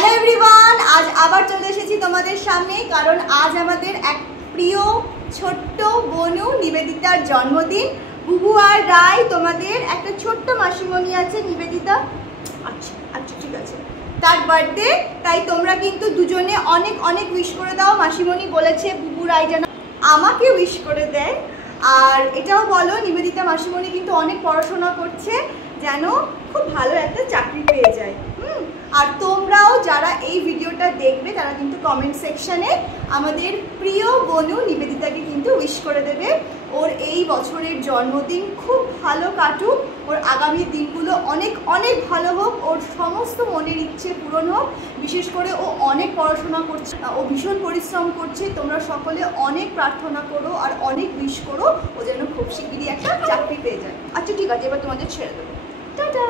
Hello everyone, আজ আবার চলে এসেছি তোমাদের সামনে, কারণ আজ আমাদের এক প্রিয় ছোট্ট বনু নিবেদিতার জন্মদিন। বুবু আর রায়, তোমাদের একটা ছোট্ট মাসিমণি আছে নিবেদিতা, আচ্ছা আচ্ছা ঠিক আছে, তার বার্থডে। তাই তোমরা কিন্তু দুজনে অনেক অনেক উইশ করে দাও। মাসিমণি বলেছে বুবু রায় যেন আমাকে উইশ করে দেয়। আর এটাও বলো নিবেদিতা মাসিমণি কিন্তু অনেক পড়াশোনা করছে, যেন খুব ভালো একটা চাকরি পেয়ে যায়। আর তোমরাও যারা এই ভিডিওটা দেখবে তারা কিন্তু কমেন্ট সেকশানে আমাদের প্রিয় বনু নিবেদিতাকে কিন্তু উইশ করে দেবে। ওর এই বছরের জন্মদিন খুব ভালো কাটুক, ওর আগামী দিনগুলো অনেক অনেক ভালো হোক, ওর সমস্ত মনের ইচ্ছে পূরণ হোক। বিশেষ করে ও অনেক পড়াশোনা করছে, ও ভীষণ পরিশ্রম করছে। তোমরা সকলে অনেক প্রার্থনা করো আর অনেক উইশ করো ও যেন খুব শিগগিরই একটা চাকরি পেয়ে যায়। আচ্ছা ঠিক আছে, এবার তোমাদের ছেড়ে দেবো, টাটা।